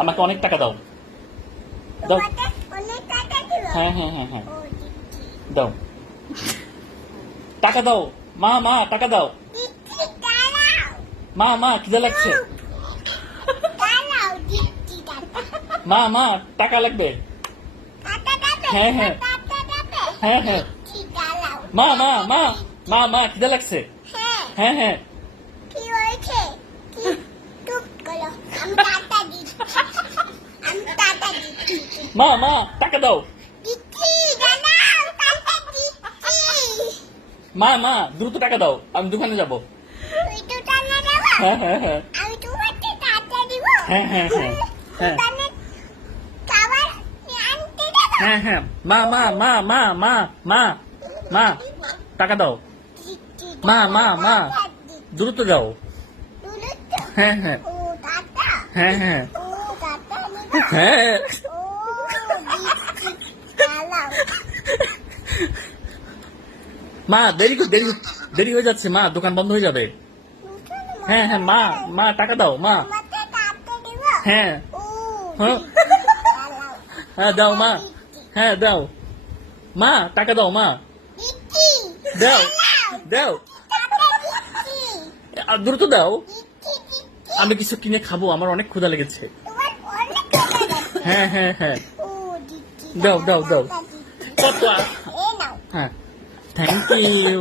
আমাকে অনেক টাকা দাও। দাও। তোমাকে অনেক টাকা দিব। হ্যাঁ হ্যাঁ হ্যাঁ হ্যাঁ ও দিচ্ছি। দাও। টাকা দাও। মা মা টাকা দাও। দিচ্ছি, দাঁড়াও। মা মা খিদে লাগছে। দাঁড়াও, দিচ্ছি টাকা। মা মা টাকা লাগবে। টাকা দেবে? হ্যাঁ, হ্যাঁ। টাকা দেবে? হ্যাঁ হ্যাঁ দিচ্ছি, দাঁড়াও। মা মা মা মা মা খিদে লাগছে। হ্যাঁ, হ্যাঁ হ্যাঁ কি হয়েছে? কি? চুপ করো। আমি টাকা দিচ্ছি। আমি টাকা দিচ্ছি। মা মা টাকা দাও। দিচ্ছি, দাঁড়াও, টাকা দিচ্ছি। মা মা দ্রুত টাকা দাও, আমি দোকানে যাব। তুই তো টাকা দেবো? হ্যাঁ হ্যাঁ হ্যাঁ আমি তোমাকে টাকা দিব। হ্যাঁ, হ্যাঁ, হ্যাঁ, হ্যাঁ। দোকানে খাবার আনতে দেবো? হ্যাঁ হ্যাঁ মা মা মা মা মা মা মা টাকা দাও। দিচ্ছি, মা, মা, মা। টাকা দিচ্ছি। দ্রুত যাও। তুলে তো? হ্যাঁ হ্যাঁ ও টাকা? হ্যাঁ হ্যাঁ ও টাকা নিব? হ্যাঁ ও দিচ্ছি, দাঁড়াও। মা দেরি দেরি হয়ে যাচ্ছে মা, দোকান বন্ধ হয়ে যাবে। হ্যাঁ হ্যাঁ মা মা টাকা দাও মা। তোমাকে টাকা দিব? হ্যাঁ ও হ্যাঁ। দিচ্ছি, দাঁড়াও। হ্যাঁ দাও মা। দিচ্ছি, হ্যাঁ দাও। মা টাকা দাও মা। দিচ্ছি, দাও দাঁড়াও। দাও। টাকা দিচ্ছি, দ্রুত দাও, দিচ্ছি, দিচ্ছি। আমি কিছু কিনে খাবো, আমার অনেক ক্ষুধা লেগেছে। তোমার অনেক টাকা লাগবে। হ্যাঁ হ্যাঁ হ্যাঁ ও দিচ্ছি, দাও, দাও, দাও। টাকা দিচ্ছি। কত এ নাও। হ্যাঁ থ্যাংক ইউ।